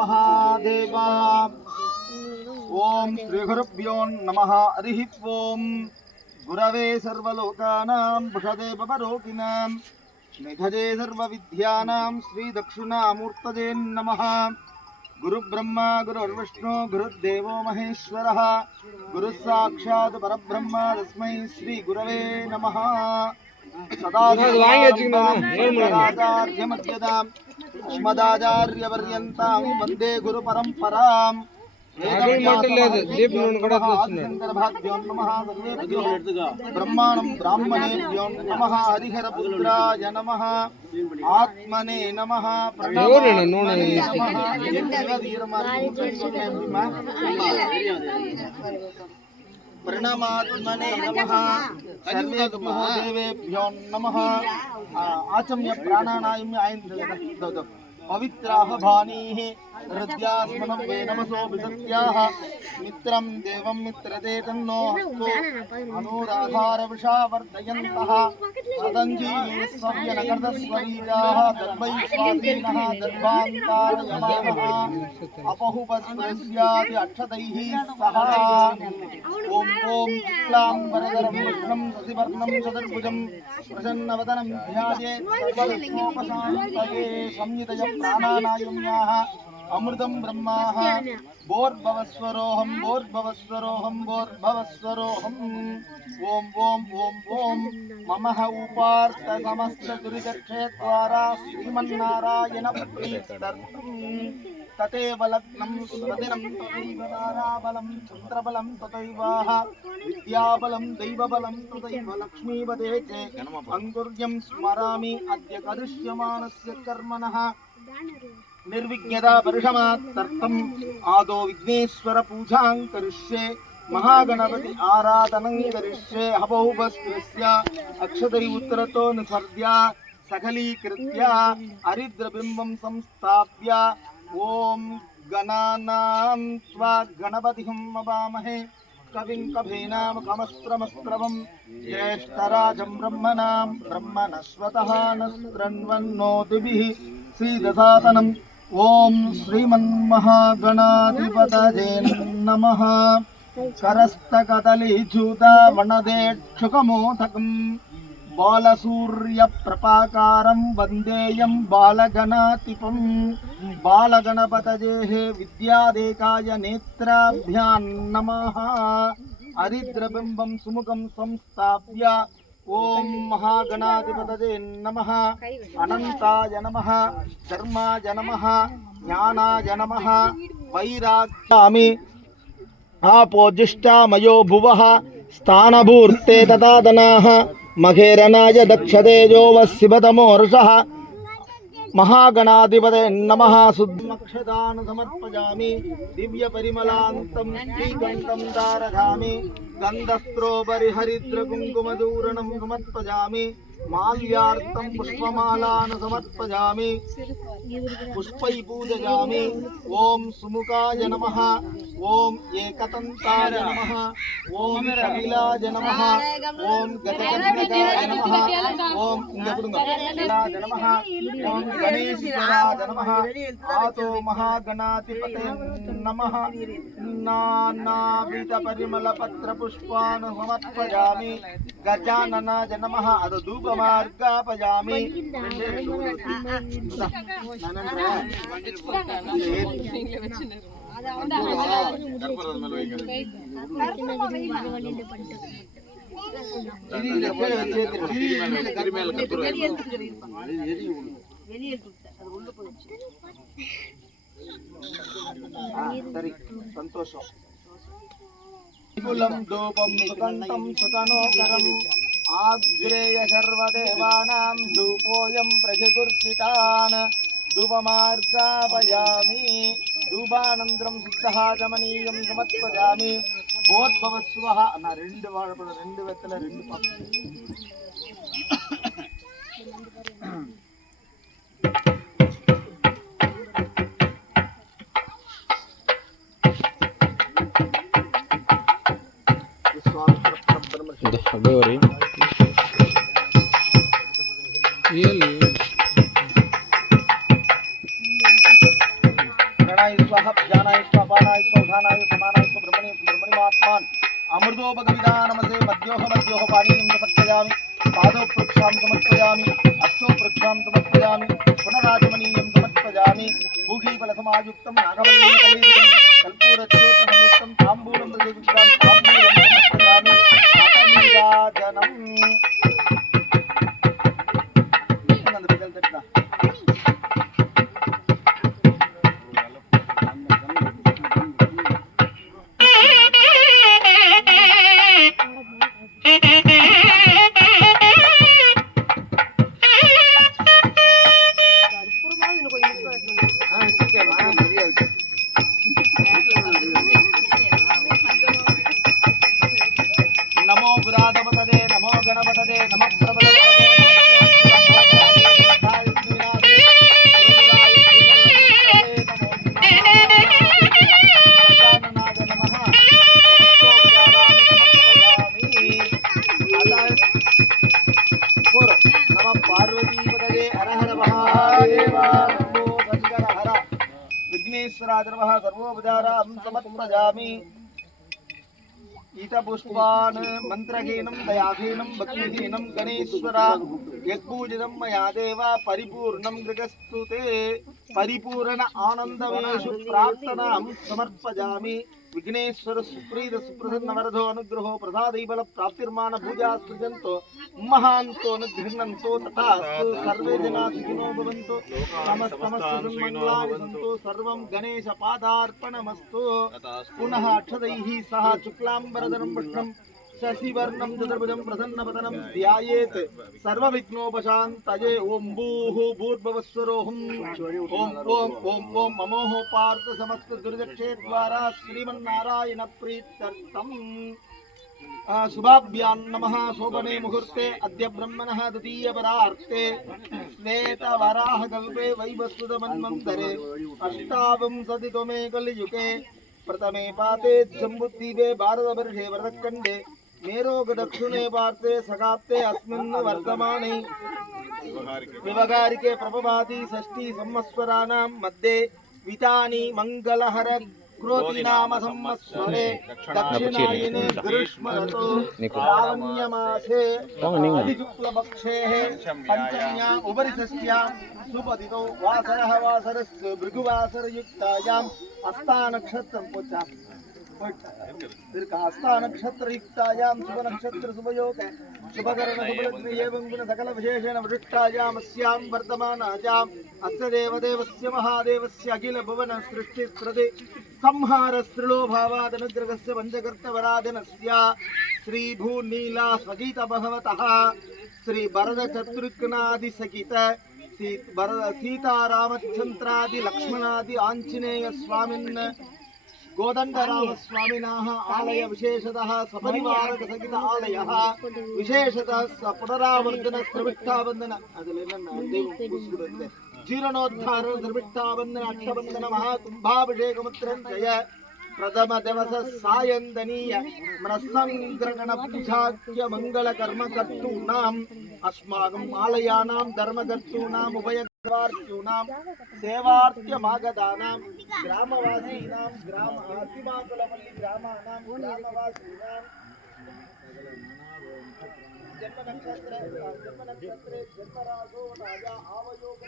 महादेवा। ओम श्री गुरुभ्यो नमः। हरि ओम। गुरवे सर्वलोकानां भषदे भवरोगिणां निधये सर्वविद्यानां श्री दक्षिणामूर्तये नमः। गुरुब्रह्मा गुरुर्विष्णु गुरुर्देवो महेश्वरः गुरुः साक्षात् परब्रह्म तस्मै श्री गुरवे नमः। सदाचार्यमध्यदां अस्मदाचार्यपर्यन्तां वन्दे गुरुपरम्परां। ब्रह्माणं ब्राह्मणेभ्यो नमः। हरिहरपुत्राय नमः। आत्मने नमः। प्रणमात्मने नमः। सर्वेभ्यो नमः। आचम्य प्राणानायम्य आयन पवित्राः भानीः हृद्यास्मनं वे नमसो विसत्याः मित्रं देवं मित्रते तन्नो हस्तो अनुराधारवृषा वर्धयन्तः सदञ्जीवीस्वव्यनगर्धस्वरीजाः दर्भैश्वासीनः दर्भान्तारयमानः अपहुपस्पृश्यादि अक्षतैः सह। ॐ शुक्लाम्बरधरं कृष्णं शशिवर्णं चतुर्भुजं प्रसन्नवदनं ध्यायेत् सर्वविघ्नोपशान्तये। संयुतय प्राणानायम्याः अमृतं ब्रह्माः भोर्भवस्वरोऽहं भोर्भवस्वरोऽहं भोर्भवस्वरोऽहम्। ओम ओम ओम ओम ममः उपार्थ समस्त दुरितक्षेत्वारा श्रीमन्नारायण प्रीत्यर्थं तथैव लग्नं स्वदिनं तथैव ताराबलं चन्द्रबलं तथैवाः विद्याबलं दैवबलं तथैव लक्ष्मीपदे च अङ्कुर्यं स्मरामि अद्य करिष्यमाणस्य कर्मणः निर्विघ्नता परिषमात्तर्थम् आदौ विघ्नेश्वर पूजां करिष्ये महागणपति आराधनं करिष्ये। हवौपस्कृत्य अक्षतै उत्तरतो निसर्ग्य सकलीकृत्य हरिद्रबिम्बं संस्थाप्य ओम गणानां त्वा गणपतिं ववामहे कविं कवीनामकमस्त्रमस्त्रवं ज्येष्ठराजं ब्रह्मणां ब्रह्मणस्वतः नस्त्रन्वन्नोतिभिः श्रीदसातनम्। ओम श्रीमन्महागणाधिपतये नमः। करस्तकदलीच्युता वनदेक्षुकमोदकं बालसूर्यप्रभाकारं वन्देयं बालगणाधिपं। बालगणपतये विद्यादेकाय नेत्राभ्यां नमः। हरिद्रबिम्बं सुमुखं संस्थाप्य ओम महागणाधिपतये नमः। अनंताय नमः। धर्माय नमः। ज्ञानाय नमः। वैराग्यामि आपोजिष्टा मयो भुवः स्थानभूर्ते तदादनाः मघेरनाय दक्षतेजो वशिवतमोर्षः। महागणाधिपतये नमः। शुद्धमक्षतान् समर्पयामि दिव्यपरिमलान्तं श्रीगन्धं धारयामि गन्धस्त्रोपरि हरिद्रकुङ्कुमचूर्णं समर्पयामि माल्यार्तं पुष्पमालान् समर्पयामि पुष्पै पूजयामि। ओम सुमुखाय नमः। ओम एकदन्ताय नमः। ओम कपिलाय नमः। ओम गजकर्णकाय नमः। ओम इंद्रपुरुषाय नमः। ओम गणेश्वराय नमः। आतो महागणाधिपतये नमः। नानाविध परिमलपत्र पुष्पान् समर्पयामि गजाननाय नमः। अद धूपमार्गापयामि सरी संतोषं कुलं धूपं सुगन्धं सुतनोकरम् आग्रेय सर्वदेवानां धूपोऽयं प्रजगुर्जितान् धूपमार्गापयामि धूपानन्तरं शुद्धः चमनीयं समर्पयामि भोद्भवस्वः अन्न रेंडु वेत्तल रेंडु प्रणय स्वाहा ज्ञानाय स्वाहा पानाय स्वाहा उधानाय समानाय स्वाहा ब्रह्मणे ब्रह्मणिमात्मान अमृतोपगविदानमसे मध्योह पानीयं समर्पयामि पादौ पृक्षां समर्पयामि अष्टौ पृक्षां समर्पयामि पुनराजमनीयं समर्पयामि भूगीफलसमायुक्तं नागवल्ली कलेविदं कर्पूरच्योतसंयुक्तं ताम्बूलं प्रतिविग्रहं ताम्बूलं समर्पयामि आतनीराजनम् नमो बुधाधपतये नमो गणपतये नमः प्रबलपतये नमः पार्वतीपतये हर हर महादेव शंभो शंकर हर विघ्नेश्वराद्रवः सर्वोपचारां समर्पयामि ईतपुष्पान् मन्त्रहीनं दयाहीनं भक्तिहीनं गणेश्वरा यत्पूजितं मया देव परिपूर्णं गृहस्तु ते परिपूर्ण आनन्दमेषु प्रार्थनां समर्पयामि विघ्नेश्वर सुप्रीत सुप्रसन्न वरदो अनुग्रहो प्रसादैबल प्राप्तिर्मान पूजा सृजन्तो महान्तो अनुगृह्णन्तो तथास्तु सर्वे जना सुखिनो भवन्तु समस्तमस्तु सन्मङ्गलानि सन्तु सर्वं गणेश पादार्पणमस्तु पुनः अक्षदैः सह शुक्लाम्बरधरं विष्णुं शशिवर्णं चतुर्भुजं प्रसन्नवदनं ध्यायेत् सर्वविघ्नोपशान्तये ॐ भूः भूर्भुवस्वरोऽहम् ॐ ॐ ॐ ॐ ममोह पार्थ समस्त दुर्दक्षे द्वारा श्रीमन्नारायण प्रीत्यर्थम् शुभाभ्यां नमः शोभने मुहूर्ते अद्य ब्रह्मणः द्वितीयपरार्थे श्वेतवराहकल्पे वैवस्वतमन्वन्तरे अष्टाविंशतितमे कलियुगे प्रथमे पाते जम्बुद्वीपे भारतवर्षे वरदखण्डे मेरोग दक्षिणे पार्थे सगाप्ते अस्मिन् वर्तमाने विवगारिके प्रभभाति षष्ठी संवत्सराणां मध्ये वितानि मंगलहर क्रोति नाम संवत्सरे दक्षिणायने ग्रीष्म ऋतु लावण्यमासे शुक्लपक्षेः पंचम्या उपरिषष्ट्यां सुपतितो वासरः वासरस्तु भृगुवासरयुक्तायाम् हस्ता नक्षत्रं पोचा हस्ता नक्षत्रयुक्तायां शुभ नक्षत्र शुभयोग शुभकरण शुभलग्न एवं गुण सकल विशेषेण विशिष्टायाम् अस्यां वर्तमानायाम् अस्य देवदेवस्य महादेवस्य अखिल भुवन सृष्टिस्त्रते संहार स्त्रिलोभावादनुग्रहस्य पंचकर्तवराधनस्य श्री भूनीला स्वगीत भगवतः श्री भरत शत्रुघ्नादि सहित सीतारामचंद्रादि लक्ष्मणादि आंजनेय स्वामिन् गोदंडराम स्वामिनः आलय विशेषतः सपरिवार सहित आलयः विशेषतः पुनरावर्तन त्रिविष्टाबंधन जीर्णोद्धार त्रिविष्टाबंधन अष्टबंधन महाकुंभाभिषेकमुत्रञ्जय प्रथम दिवस सायन्दनीय मनस्संग्रहण पूजाख्य मंगल कर्म कर्तॄणाम् अस्माकम् आलयानां धर्मकर्तॄणाम् उभयद्वार्तॄणां सेवार्थ्यमागतानां ग्रामवासीनां ग्राम आदिमाकुलमल्लि ग्रामाणां ग्रामवासीनां जन्म नक्षत्रे जन्मराजो राजा आवयोग